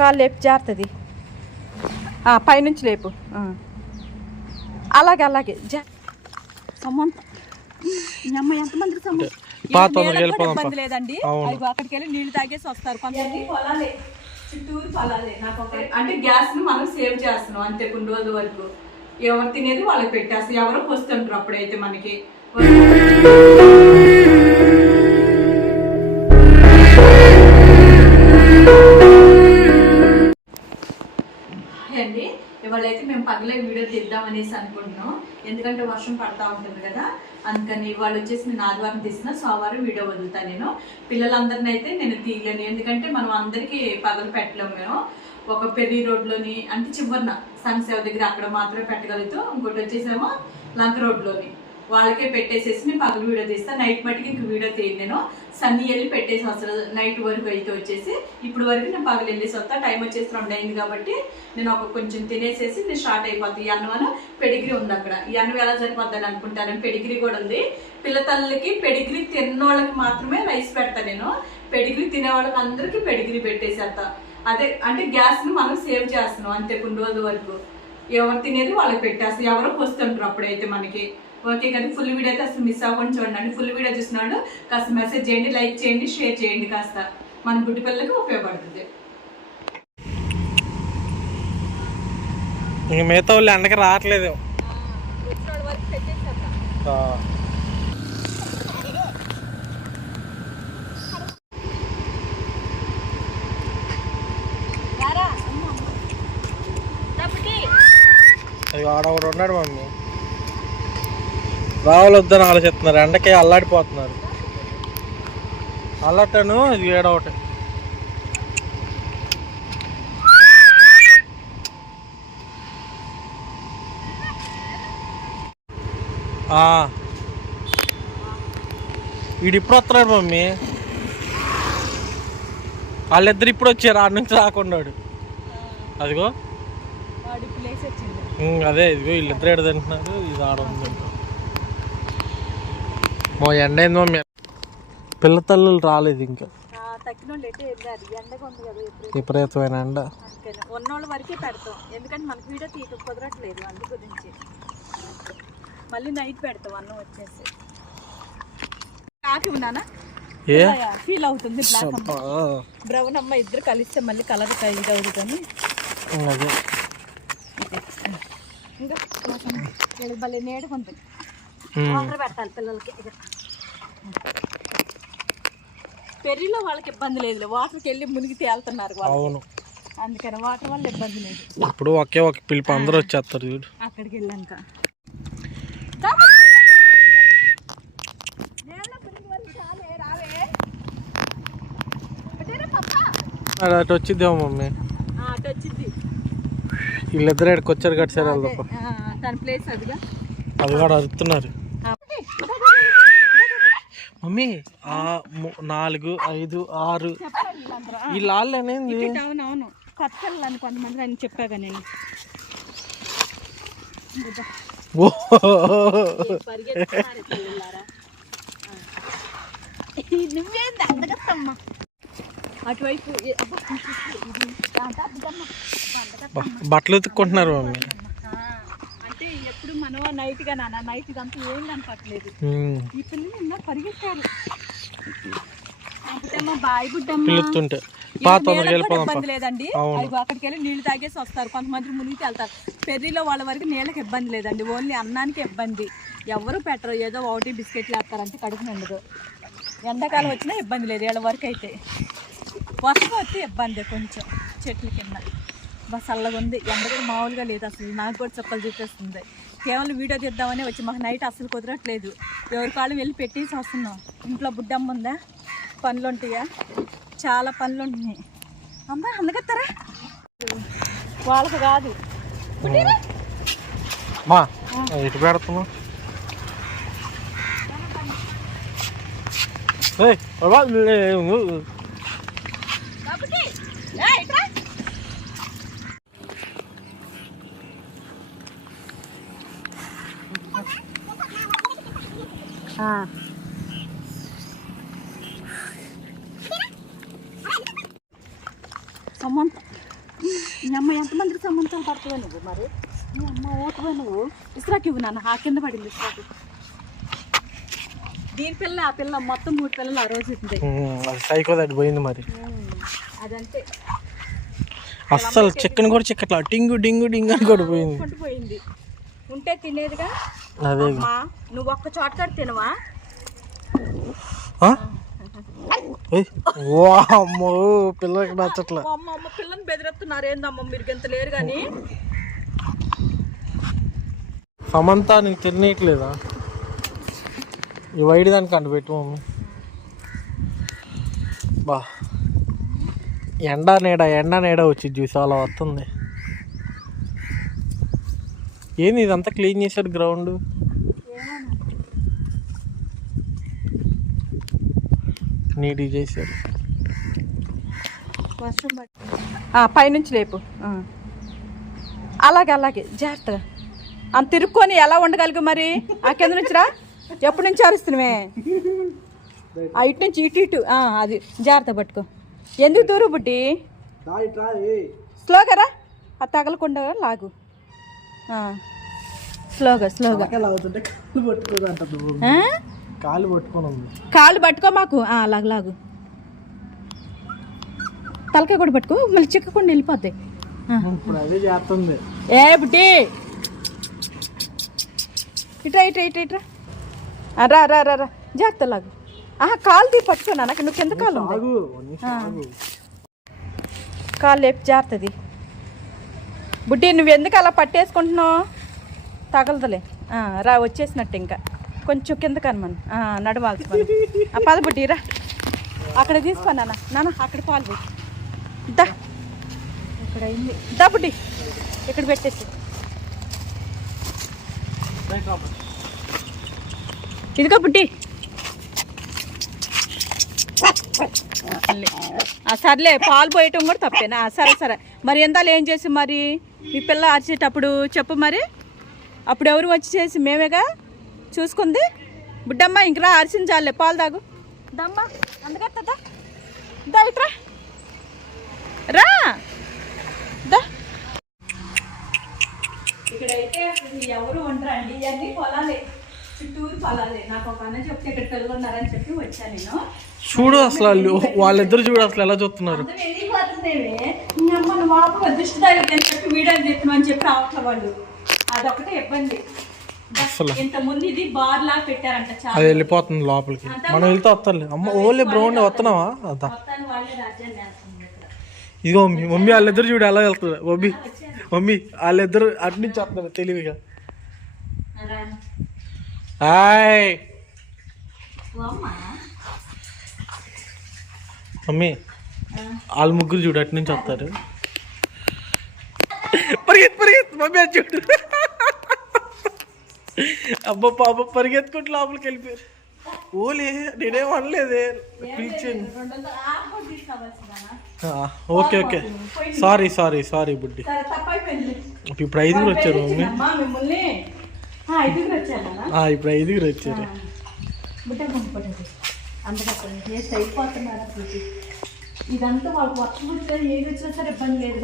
కాలు లేపి జారుతుంది. పైనుంచి లేపు. అలాగే అలాగే ఎంతమందికి ఇబ్బంది లేదండి. అక్కడికి వెళ్ళి నీళ్లు తాగేసి వస్తారు. పొలాలే, చుట్టూరు పొలాలే. నాకు అంటే గ్యాస్ ను మనం సేవ్ చేస్తున్నాం అంతే. కొన్ని రోజుల వరకు ఎవరు తినేది వాళ్ళకి పెట్టేస్తాం. ఎవరో వస్తుంటారు అప్పుడైతే మనకి. అండి ఇవాళైతే మేము పగలే వీడియో తీద్దాం అనేసి అనుకుంటున్నాం. ఎందుకంటే వర్షం పడతా ఉంటుంది కదా, అందుకని ఇవాళ వచ్చేసి నేను ఆదివారం తీసిన, సోమవారం వీడియో వదులుతాను. నేను పిల్లలందరినీ అయితే నేను తీయలేను, ఎందుకంటే మనం అందరికీ పగలు పెట్టలేము. మేము ఒక పెర్రీ రోడ్లోని అంటే చివరిన సన్ సేవ దగ్గర అక్కడ మాత్రమే పెట్టగలుగుతాం. ఇంకోటి వచ్చేసేమో లంక రోడ్లోని వాళ్ళకే పెట్టేసేసి నేను పగలు వీడియో తీస్తాను. నైట్ మట్టికి ఇంక వీడియో తీయను. నేను సన్నీ వెళ్ళి పెట్టేసి వస్తాను నైట్ వరకు అయితే వచ్చేసి. ఇప్పుడు వరకు నేను పగలు వెళ్ళేసి వస్తాను. టైం వచ్చేసి 2 అయింది కాబట్టి నేను కొంచెం తినేసేసి నేను స్టార్ట్ అయిపోతాను. ఈ అన్నం పెడిగ్రీ ఉంది అక్కడ. ఈ అన్నం ఎలా సరిపోద్దని అనుకుంటాను. పెడిగ్రీ కూడా ఉంది. పిల్లతల్లకి పెడిగ్రీ తిన్నోళ్ళకి మాత్రమే రైస్ పెడతాను నేను. పెడిగ్రీ తినే వాళ్ళకి అందరికీ పెడిగ్రీ పెట్టేసేస్తా. అదే అంటే గ్యాస్ని మనం సేవ్ చేస్తున్నాం అంతే. కొన్ని రోజుల వరకు ఎవరు తినేది వాళ్ళకి పెట్టేస్తాం. ఎవరో వస్తుంటారు అప్పుడైతే మనకి. ఓకే కానీ ఫుల్ వీడియో అయితే అసలు మిస్ అవ్వకుండా చూడండి. ఫుల్ వీడియో చూసినాడు కాస్త మెసేజ్ చేయండి, లైక్ చేయండి, షేర్ చేయండి. కాస్త మన గుడ్డి పిల్లలకి ఉపయోగపడుతుంది. మిగతా వాళ్ళు ఎండకి రావట్లేదు. ఆడొకడు ఉన్నాడు మమ్మీ, రావాలొద్దని ఆలోచిస్తున్నారు. ఎండకే అల్లాడిపోతున్నారు. అల్లటను ఇది ఏడవటి. వీడు ఇప్పుడు వస్తున్నాడు మమ్మీ. వాళ్ళిద్దరు ఇప్పుడు వచ్చారు. ఆడ నుంచి రాకున్నాడు. అదిగో అదే ఇదిగో వీళ్ళిద్దరు ఏడు తింటున్నారు. ఇది ఆడ ఉంది. మా ఎండ ఏంది మమ్మీ. పిల్ల తల్లులు రాలేదు ఇంకా. విపరీతమైన ఎండ. ఉన్నోళ్ళ వరకే పెడతాం, ఎందుకంటే మనకి వీడియో తీయటం కుదరట్లేదు. అందు గురించి మళ్ళీ నైట్ పెడతాం అన్నం వచ్చేసి. కాకి ఉన్నానా ఫీల్ అవుతుంది. బ్రౌన్ అమ్మ ఇద్దరు కలిస్తే మళ్ళీ కలర్ ఇది అవుతుంది. ఇంకా భలే నేడుకుంటుంది. వాటర్ పెట్టాలి పిల్లలకి. పెర్రీలో వాళ్ళకి ఇబ్బంది లేదు, వాటర్కి వెళ్ళి మునిగి తేలుతున్నారు వాళ్ళు. అందుకని వాటర్ వల్ల ఇబ్బంది లేదు. ఇప్పుడు ఒకే ఒక పిలుపు అందరూ వచ్చేస్తారు చూడు. అక్కడికి వెళ్ళాక అటు వచ్చిద్దేమో మమ్మీ. అటు వచ్చింది. వీళ్ళిద్దరు ఎక్కడికి వచ్చారు కట్టారు వాళ్ళు. తన ప్లేస్ అదిగా. అది కూడా అరుతున్నారు మమ్మీ. 4, 5, 6 ఈ లాల్ అనేది. అవునవును కొత్త పిల్లలు కొంతమంది అని చెప్పాగా నేను. నువ్వేంది అందగత్తమ్మా అటువైపు. బట్టలు ఉతుక్కుంటున్నారు మమ్మీ. అంటే ఎప్పుడు మనం నైట్ గా నైట్ ఇదంతా ఏం కనపట్లేదు. ఈ పిల్లలు ఉన్నా పరిగెత్తారు. బాయ్ గుడ్డమ్మ ఇబ్బంది లేదండి. అక్కడికి వెళ్ళి నీళ్లు తాగేసి వస్తారు. కొంతమంది మునిగితే వెళ్తారు. పెర్రీలో వాళ్ళ వరకు నీళ్ళకి ఇబ్బంది లేదండి. ఓన్లీ అన్నానికి ఇబ్బంది. ఎవరు పెట్టరు. ఏదో ఒకటి బిస్కెట్లు వేస్తారంటే కడుపు నిండదు. ఎండాకాలం వచ్చినా ఇబ్బంది లేదు వీళ్ళ వరకు అయితే. వర్షం వస్తే ఇబ్బంది కొంచెం. చెట్ల కింద బస్ చల్లగా ఉంది. ఎండ కూడా మామూలుగా లేదు అసలు. నాకు కూడా చుక్కలు చూపిస్తుంది. కేవలం వీడియో తీద్దామని వచ్చి మాకు నైట్ అసలు కుదరట్లేదు. ఎవరి కాళ్ళు వెళ్ళి పెట్టేసి వస్తున్నాం. ఇంట్లో బుడ్డమ్మ ఉందా, పనులు ఉంటాయా, చాలా పనులు ఉంటున్నాయి. అమ్మా అందుకత్తారా వాళ్ళకి కాదు. మీ అమ్మ ఎంతమందికి సంబంధాలు పడుతుందా నువ్వు మరి మీ అమ్మ ఓటువా నువ్వు ఇస్రాకి ఇవ్వు నాన్న ఆ కింద పడింది ఇస్రాకి దీని పిల్ల ఆ పిల్ల మొత్తం 3 పిల్లలు ఆ రోజు ఉంది సైకో దాటి పోయింది మరి అదంతే అస్సలు చికెన్ కూడా చిక్కట్లా టింగు డింగు డింగు అని కూడా పోయింది పోయింది ఉంటే తినేదిగా అదే నువ్వు ఒక్క చోట కాడ తినవా అమ్మో పిల్లలకి నచ్చట్లా అమ్మ పిల్లని బెదిరెత్తున్నారు ఏందమ్మ మీరు ఎంత లేరు కానీ సమంత నీకు తినట్లేదా ఈ వైడ్ దానికి అంట పెట్టు మమ్మీ బా ఎండ నీడ వచ్చింది చూసి అలా వస్తుంది ఏంది ఇదంతా క్లీన్ చేశాడు గ్రౌండ్ నీట్గా చేశారు పైనుంచి లేపు అలాగే జాగ్రత్తగా అంత తిరుక్కొని ఎలా ఉండగలిగు మరి ఆ కింద నుంచి రా ఎప్పటి నుంచి అరుస్తున్నామే ఇటు నుంచి ఇటు అది జాగ్రత్త పట్టుకో ఎందుకు దూరు బుడ్డి స్లోగా రా అది తగలకుండా లాగు స్లోగా కాళ్ళు పట్టుకో మాకు లాగు తలకాయ కూడా పట్టుకో మళ్ళీ చిక్కకుండా వెళ్ళిపోద్ది ఏ బుడ్డి ఇట్రా రా జాగ్రత్త లాగు కాలు తీ పట్టుకున్నా నాకు నువ్వు కింద కాలు కాలు లేపి జాగ్రత్తది బుడ్డి నువ్వు ఎందుకు అలా పట్టేసుకుంటున్నావు తగలదులే రా వచ్చేసినట్టు ఇంకా కొంచెం కింద కనమని నడవాల్సి పద బుడ్డి రా అక్కడ తీసుకో నాన్న అక్కడ పాలు పోయి దా ఇక్కడ అయింది దా బుడ్డి ఇక్కడ పెట్టేసి ఇదిగో బుడ్డి సర్లే పాలు పోయటం కూడా తప్పేనా సరే మరి ఎందాలు ఏం చేసి మరి మీ పిల్ల అరిచేటప్పుడు చెప్పు మరి అప్పుడు ఎవరు వచ్చి చేసి మేమేగా చూసుకుంది బుడ్డమ్మ ఇంకరా అరిచించాలే పాలు తాగు దమ్మా అందుకదా దా ఇట్రా రా దా ఇక్కడైతే ఎవరు ఉండరండి ఇవన్నీ పొలాలే చుట్టూరు పొలాలే నాకు ఒక అన్న చెప్తే ఇక్కడ పిల్లలు ఉన్నారని చెప్పి వచ్చాను నేను చూడు అసలు వాళ్ళిద్దరు చూడు అసలు ఎలా చూస్తున్నారు దిష్టి తగిలిందని చెప్పి వీడియో చెప్తున్నాం అని చెప్పి రావట్లే వాళ్ళు అదొకటే ఇబ్బంది అసలు ఇంత ముందు ఇది బార్ లాగా పెట్టారంట చాలా అది వెళ్ళిపోతుంది లోపలికి మనం వెళ్తే వస్తాలే అమ్మ ఓన్లీ బ్రౌన్ వస్తున్నావా అదా వాళ్ళే రాజ్యాన్ని వేస్తుంది ఇక్కడ ఇదిగో మమ్మీ వాళ్ళిద్దరు చూడు ఎలా వెళ్తుంది మమ్మీ వాళ్ళిద్దరు అటు నుంచి వస్తున్నారు తెలివిగా హాయ్ మమ్మీ వాళ్ళు ముగ్గురు చూడు అటు నుంచి వస్తారు పరిగెత్తు మమ్మీ అది చూడు అబ్బా పాప పరిగెత్తుకుంటూ లోపలికి వెళ్ళిపోయారు ఓలే నేనేం అనలేదే పిలిచాను ఓకే సారీ బుడ్డి ఇప్పుడు 5 వచ్చారు మమ్మీ ఇప్పుడు 5 వచ్చారు ఇదంతా వాళ్ళకి వర్షం వచ్చినా ఏది వచ్చినా సరే ఇబ్బంది లేదు